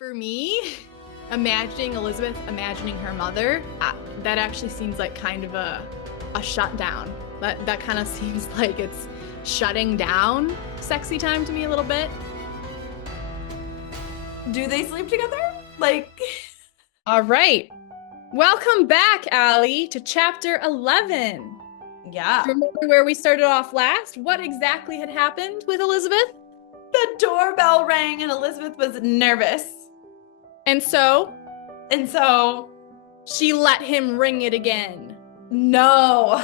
For me, imagining Elizabeth imagining her mother, that actually seems like kind of a shutdown. That kind of seems like it's shutting down sexy time to me a little bit. Do they sleep together? Like, All right. Welcome back, Allie, to chapter 11. yeah. Remember where we started off last? What exactly had happened with Elizabeth? The doorbell rang and Elizabeth was nervous. And so she let him ring it again. No.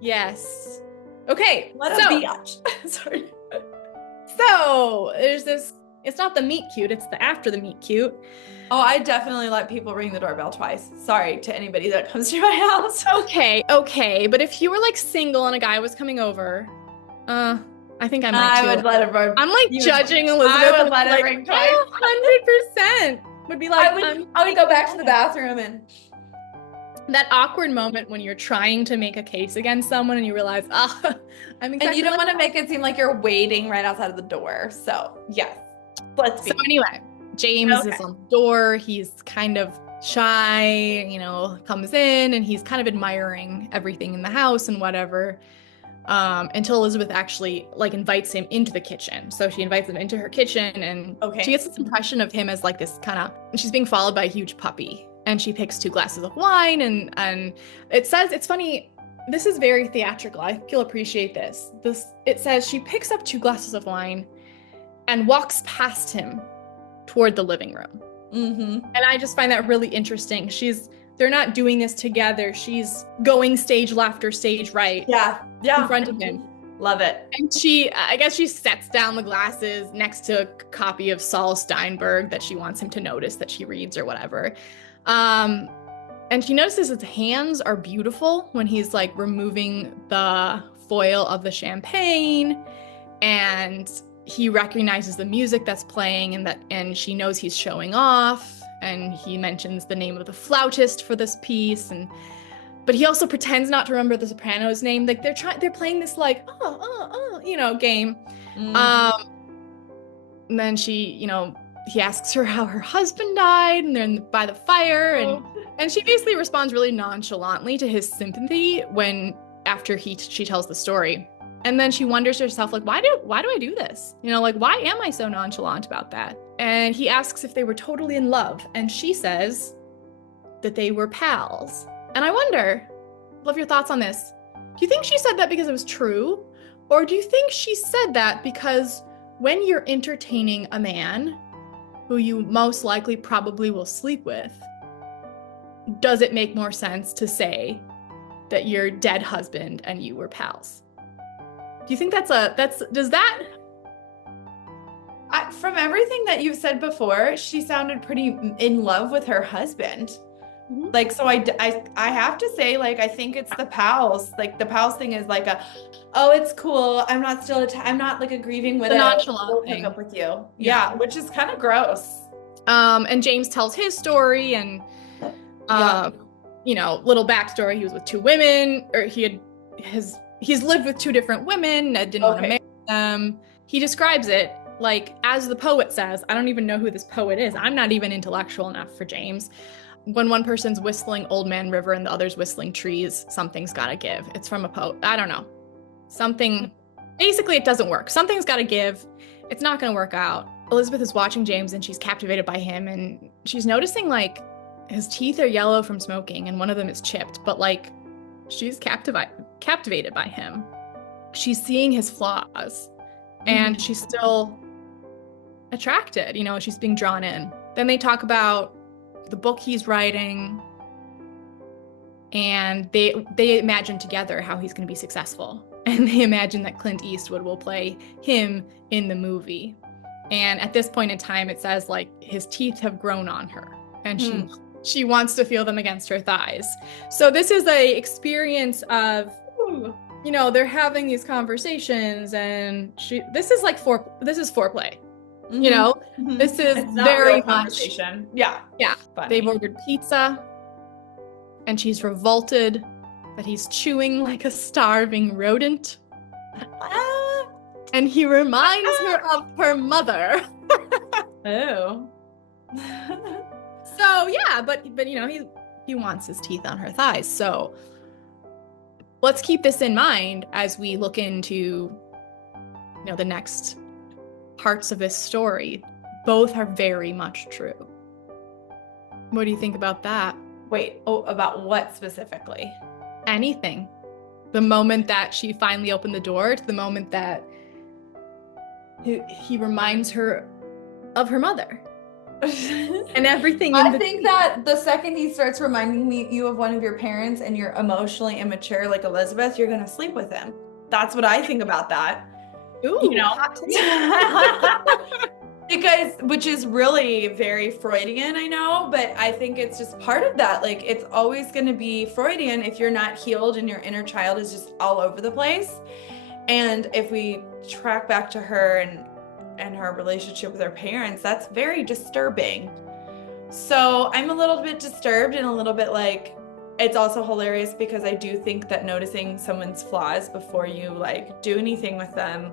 Yes. Okay. What a biatch. Sorry. So there's this, it's not the meet cute, it's the after the meet cute. Oh, I definitely let people ring the doorbell twice. Sorry to anybody that comes to my house. Okay. But if you were like single and a guy was coming over, I think I might too. I would let him ring. I'm like judging Elizabeth. I would let him ring twice. 100% would be like, I would go back to the bathroom and that awkward moment when you're trying to make a case against someone and you realize, I'm exactly. And you don't want to make it seem like you're waiting right outside of the door. So yes, let's be. So anyway, James is on the door. He's kind of shy, comes in and he's kind of admiring everything in the house and whatever. Until Elizabeth actually invites him into the kitchen. So she invites him into her kitchen and she gets this impression of him as like this she's being followed by a huge puppy. And she picks 2 glasses of wine and it says, it's funny, this is very theatrical. I think you'll appreciate this. It says she picks up 2 glasses of wine and walks past him toward the living room. Mm-hmm. And I just find that really interesting. They're not doing this together. She's going stage left or stage right. Yeah. In front of him. Love it. And I guess she sets down the glasses next to a copy of Saul Steinberg that she wants him to notice that she reads or whatever. And she notices his hands are beautiful when he's like removing the foil of the champagne, and he recognizes the music that's playing and she knows he's showing off, and he mentions the name of the flautist for this piece, but he also pretends not to remember the soprano's name. Like they're playing this like game. Mm-hmm. And then he asks her how her husband died, and they're by the fire, and she basically responds really nonchalantly to his sympathy after she tells the story. And then she wonders to herself, like, why do I do this? Why am I so nonchalant about that? And he asks if they were totally in love, and she says that they were pals. And I wonder, love your thoughts on this. Do you think she said that because it was true? Or do you think she said that because when you're entertaining a man who you most likely probably will sleep with, does it make more sense to say that your dead husband and you were pals? Do you think from everything that you've said before, she sounded pretty in love with her husband. Mm-hmm. So I have to say, I think it's the pals. The pals thing is it's cool. I'm not a grieving widow. The nonchalant thing. Hook up with you. Yeah, which is kind of gross. And James tells his story and, little backstory. He was with 2 women, or he's lived with 2 different women and didn't want to marry them. He describes it as the poet says. I don't even know who this poet is. I'm not even intellectual enough for James. When one person's whistling Old Man River and the other's whistling Trees, something's gotta give. It's from a poet. I don't know. Basically it doesn't work. Something's gotta give. It's not gonna work out. Elizabeth is watching James and she's captivated by him, and she's noticing his teeth are yellow from smoking and one of them is chipped, but she's captivated by him. She's seeing his flaws and she's still attracted, she's being drawn in. Then they talk about the book he's writing, and they imagine together how he's going to be successful, and they imagine that Clint Eastwood will play him in the movie. And at this point in time, it says his teeth have grown on her, and she wants to feel them against her thighs. So this is a experience of they're having these conversations, and this is foreplay. Mm-hmm. This is very much. Yeah. Funny. They've ordered pizza, and she's revolted that he's chewing like a starving rodent. And he reminds her of her mother. Oh. So yeah, but you know, he wants his teeth on her thighs. So let's keep this in mind as we look into, you know, the next parts of this story. Both are very much true. What do you think about that? Wait, oh, about what specifically? Anything. The moment that she finally opened the door to the moment that he reminds her of her mother. And everything in I think that the second he starts reminding you of one of your parents and you're emotionally immature like Elizabeth, you're going to sleep with him. That's what I think about that. Ooh, you know? hot take. Because, which is really very Freudian, I know, but I think it's just part of that. Like, it's always going to be Freudian if you're not healed and your inner child is just all over the place. And if we track back to her and her relationship with her parents, that's very disturbing. So I'm a little bit disturbed and a little bit like, it's also hilarious because I do think that noticing someone's flaws before you like do anything with them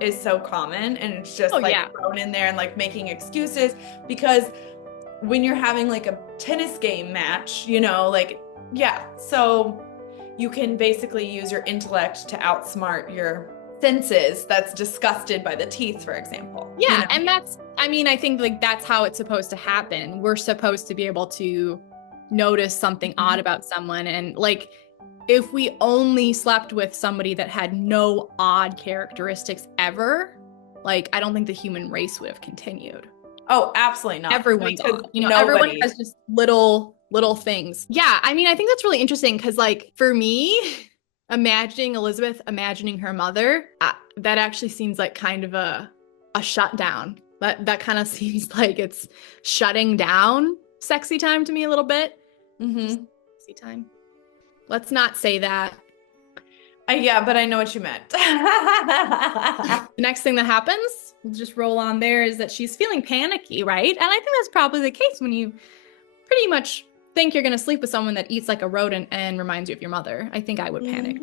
is so common, and it's just thrown in there and like making excuses, because when you're having like a tennis game match, you know, like, yeah, so you can basically use your intellect to outsmart your senses that's disgusted by the teeth, for example. Yeah, you know? and that's, I mean, I think like that's how it's supposed to happen. We're supposed to be able to notice something odd about someone, and like if we only slept with somebody that had no odd characteristics ever, like I don't think the human race would have continued. Oh, absolutely not. Everyone's odd. You know, everyone has just little things. Yeah, I mean, I think that's really interesting because like for me, imagining Elizabeth, imagining her mother, that actually seems like kind of a shutdown. That kind of seems like it's shutting down sexy time to me a little bit. Sexy time. Let's not say that. Yeah, but I know what you meant. The next thing that happens, we'll just roll on there, is that she's feeling panicky, right? And I think that's probably the case when you pretty much think you're going to sleep with someone that eats like a rodent and reminds you of your mother. I think I would panic.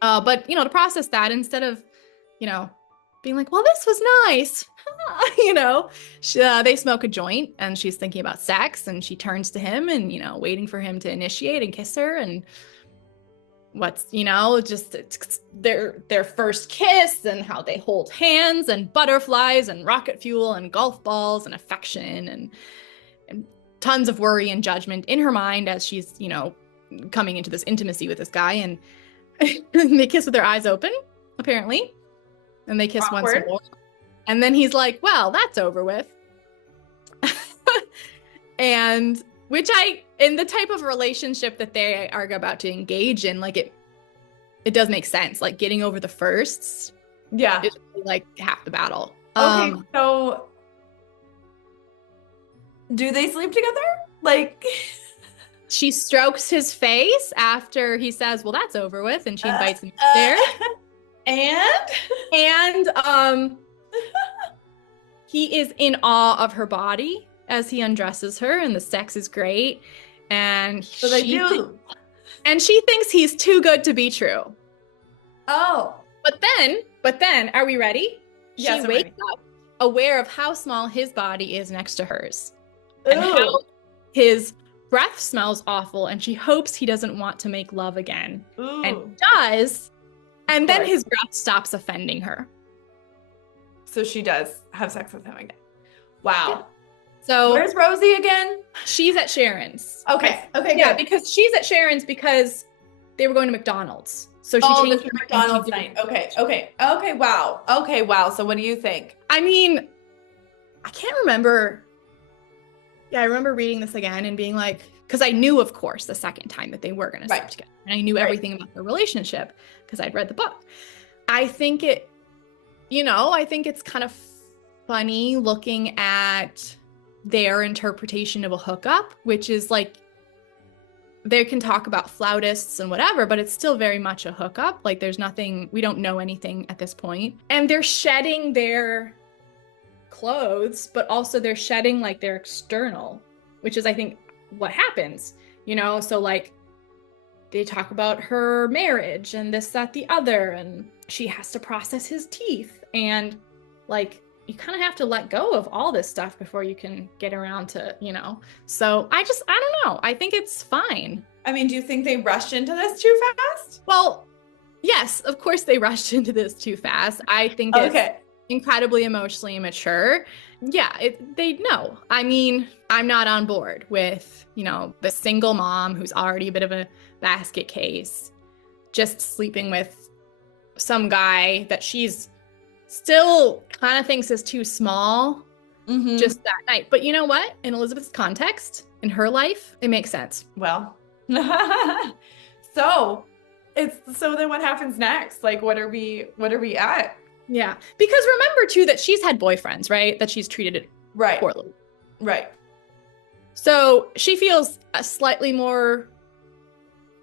But, you know, to process that, instead of, you know, being like, well, this was nice, you know, they smoke a joint and she's thinking about sex, and she turns to him and, you know, waiting for him to initiate and kiss her. And what's, you know, just their first kiss and how they hold hands and butterflies and rocket fuel and golf balls and affection and tons of worry and judgment in her mind as she's, you know, coming into this intimacy with this guy. And they kiss with their eyes open, apparently. And they kiss once more. And then he's like, well, that's over with. And which in the type of relationship that they are about to engage in, like it does make sense. Like getting over the firsts. Yeah. Is really like half the battle. Okay, so do they sleep together? Like she strokes his face after he says, well, that's over with. And she invites him there. And he is in awe of her body as he undresses her, and the sex is great. And so they do. And she thinks he's too good to be true. Oh. But then, are we ready? Yes, she wakes up aware of how small his body is next to hers. Ooh. And how his breath smells awful, and she hopes he doesn't want to make love again. Ooh. And he does. And then his breath stops offending her. So she does have sex with him again. Wow. Yeah. So where's Rosie again? She's at Sharon's. Okay. Okay. Yeah, good. because she's at Sharon's because they were going to McDonald's. So she changed this McDonald's night. Okay. Wow. Okay. Wow. So what do you think? I mean, I can't remember. Yeah, I remember reading this again and being like, because I knew, of course, the second time that they were going to sleep together. And I knew everything about their relationship because I'd read the book. I think it's kind of funny looking at their interpretation of a hookup, which is like, they can talk about flautists and whatever, but it's still very much a hookup. Like there's nothing, we don't know anything at this point. And they're shedding their clothes, but also they're shedding like their external, which is, I think, what happens, you know? So like they talk about her marriage and this, that, the other, and she has to process his teeth. And like you kind of have to let go of all this stuff before you can get around to, So I don't know. I think it's fine. I mean, do you think they rushed into this too fast? Well, yes, of course they rushed into this too fast. I think it's incredibly emotionally immature. Yeah, they know. I mean, I'm not on board with, the single mom who's already a bit of a basket case, just sleeping with some guy that she's still kind of thinks is too small just that night. But you know what? In Elizabeth's context, in her life, it makes sense. Well, so then what happens next? Like, what are we at? Yeah. Because remember too that she's had boyfriends, right? That she's treated poorly. Right. So she feels slightly more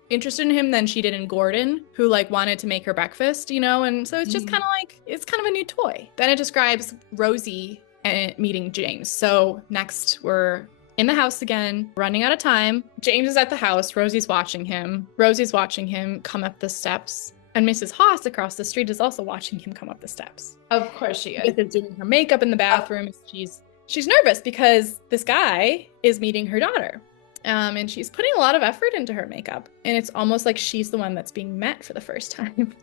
interested in him than she did in Gordon, who wanted to make her breakfast, and so it's just kind of it's kind of a new toy. Then it describes Rosie meeting James. So next we're in the house again, running out of time. James is at the house. Rosie's watching him come up the steps. And Mrs. Haas across the street is also watching him come up the steps. Of course she is. Is doing her makeup in the bathroom. She's nervous because this guy is meeting her daughter. And she's putting a lot of effort into her makeup. And it's almost like she's the one that's being met for the first time.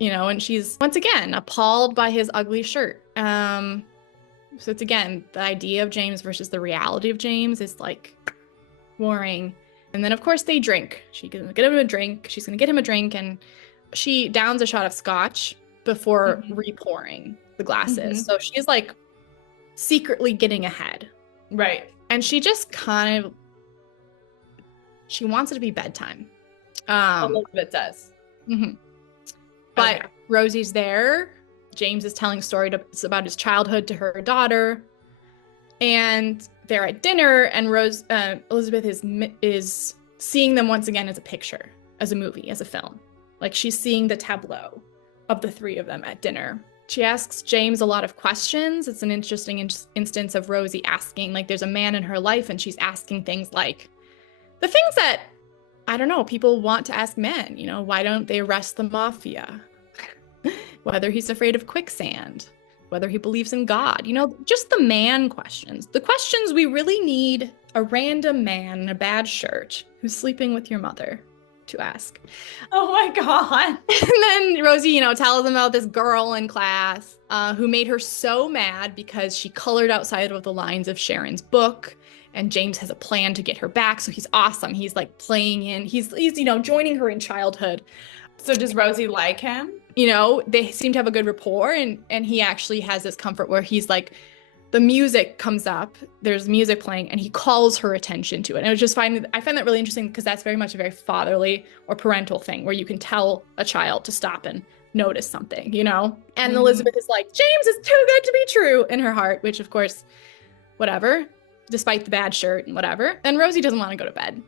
And she's, once again, appalled by his ugly shirt. So it's, again, the idea of James versus the reality of James is, warring. And then, of course, they drink. She's going to get him a drink. And she downs a shot of scotch before re-pouring the glasses. So she's, secretly getting ahead. Right. And she just she wants it to be bedtime. Elizabeth does. But okay. Rosie's there. James is telling stories about his childhood to her daughter. And they're at dinner, and Elizabeth is seeing them once again as a picture, as a movie, as a film. She's seeing the tableau of the three of them at dinner. She asks James a lot of questions. It's an interesting instance of Rosie asking, there's a man in her life, and she's asking things like the things that, I don't know, people want to ask men. Why don't they arrest the mafia? Whether he's afraid of quicksand, whether he believes in God, just the man questions. The questions we really need a random man in a bad shirt who's sleeping with your mother to ask. Oh my God. And then Rosie, tells them about this girl in class who made her so mad because she colored outside of the lines of Sharon's book. And James has a plan to get her back. So he's awesome. He's playing in, he's joining her in childhood. So does Rosie like him? They seem to have a good rapport, and he actually has this comfort where he's the music comes up, there's music playing, and he calls her attention to it. And I find that really interesting because that's very much a very fatherly or parental thing where you can tell a child to stop and notice something, And Elizabeth is James is too good to be true in her heart, which of course, whatever, despite the bad shirt and whatever. And Rosie doesn't want to go to bed.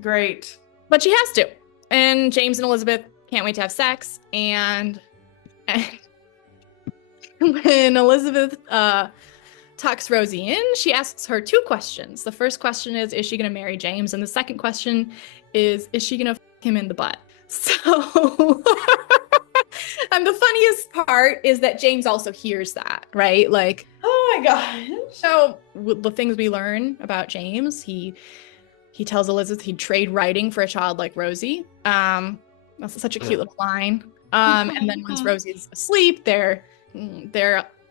Great. But she has to. And James and Elizabeth can't wait to have sex. And when Elizabeth tucks Rosie in, she asks her two questions. The first question is she going to marry James? And the second question is she going to f him in the butt? So, and the funniest part is that James also hears that, right? Oh my gosh. So the things we learn about James, he tells Elizabeth he'd trade writing for a child like Rosie. That's such a cute little line. And then once Rosie's asleep, they're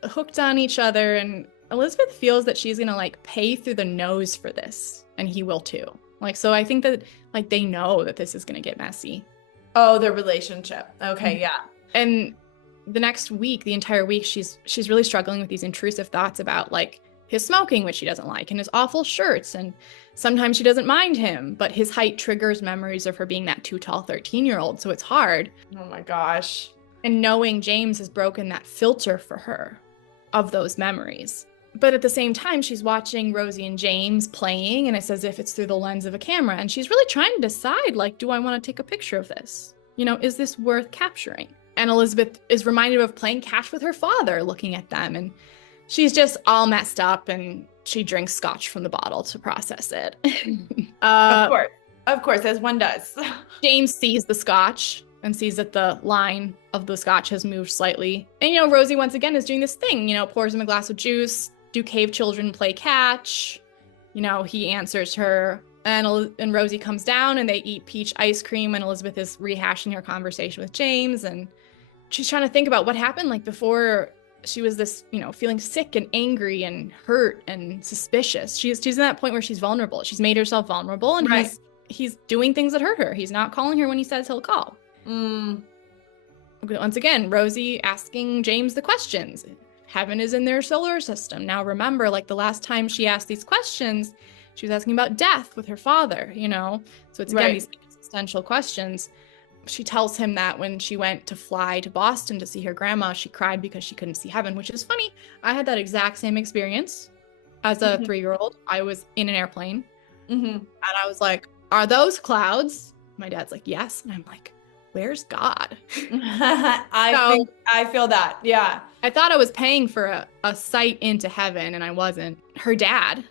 hooked on each other, and Elizabeth feels that she's gonna pay through the nose for this, and he will too. So I think that they know that this is gonna get messy. Oh, their relationship. Okay, yeah. And the next week, the entire week, she's really struggling with these intrusive thoughts about his smoking, which she doesn't like, and his awful shirts, and sometimes she doesn't mind him, but his height triggers memories of her being that too tall 13-year-old, so it's hard. Oh my gosh. And knowing James has broken that filter for her of those memories. But at the same time, she's watching Rosie and James playing, and it's as if it's through the lens of a camera, and she's really trying to decide, do I want to take a picture of this? Is this worth capturing? And Elizabeth is reminded of playing catch with her father, looking at them, and she's just all messed up, and she drinks scotch from the bottle to process it. Of course, as one does. James sees the scotch and sees that the line of the scotch has moved slightly. And, you know, Rosie once again is doing this thing, you know, pours him a glass of juice. Do cave children play catch? You know, he answers her, and Rosie comes down and they eat peach ice cream, and Elizabeth is rehashing her conversation with James, and she's trying to think about what happened like before she was this, you know, feeling sick and angry and hurt and suspicious. She's in that point where she's vulnerable. She's made herself vulnerable, and Right. he's doing things that hurt her. He's not calling her when he says he'll call. Once again, Rosie asking James the questions. Heaven is in their solar system. Now remember, like the last time she asked these questions, she was asking about death with her father, you know? So it's again, these existential questions. She tells him that when she went to fly to Boston to see her grandma, she cried because she couldn't see heaven, which is funny. I had that exact same experience as a 3-year-old. I was in an airplane and I was like, are those clouds? My dad's like, yes. And I'm like, where's God? I feel that. Yeah. I thought I was paying for a sight into heaven, and I wasn't. Her dad,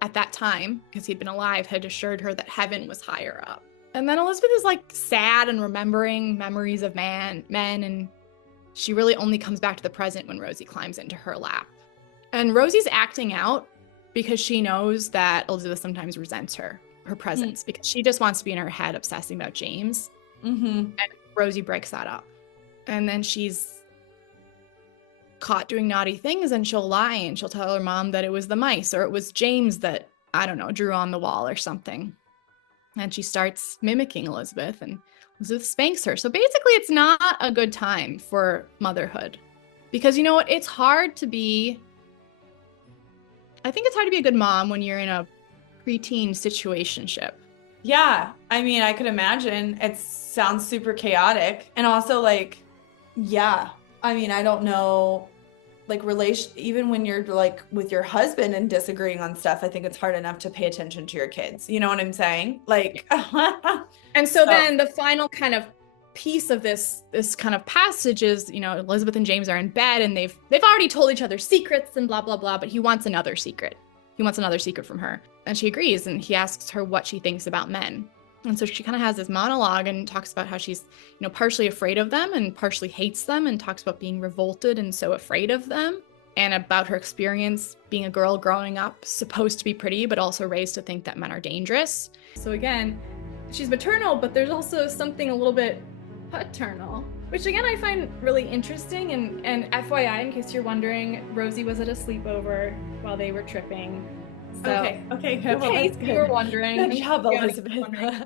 at that time, because he'd been alive, had assured her that heaven was higher up. And then Elizabeth is like sad and remembering memories of men, and she really only comes back to the present when Rosie climbs into her lap. And Rosie's acting out because she knows that Elizabeth sometimes resents her presence, because she just wants to be in her head obsessing about James. And Rosie breaks that up. And then she's caught doing naughty things, and she'll lie and she'll tell her mom that it was the mice, or it was James that, I don't know, drew on the wall or something. And she starts mimicking Elizabeth, and Elizabeth spanks her. So basically it's not a good time for motherhood, because you know what? It's hard to be, I think it's hard to be a good mom when you're in a preteen situationship. Yeah. I mean, I could imagine. It sounds super chaotic. And also like, yeah. I mean, I don't know, like even when you're like with your husband and disagreeing on stuff, I think it's hard enough to pay attention to your kids. You know what I'm saying? Like, and so then the final kind of piece of this kind of passage is, you know, Elizabeth and James are in bed, and they've already told each other secrets and blah, blah, blah, but he wants another secret. He wants another secret from her. And she agrees, and he asks her what she thinks about men. And so she kind of has this monologue and talks about how she's, you know, partially afraid of them and partially hates them, and talks about being revolted and so afraid of them, and about her experience being a girl growing up, supposed to be pretty, but also raised to think that men are dangerous. So again, she's maternal, but there's also something a little bit paternal, which again, I find really interesting. And FYI, in case you're wondering, Rosie was at a sleepover while they were tripping. So, okay, good. In case you were wondering. Good job, Elizabeth.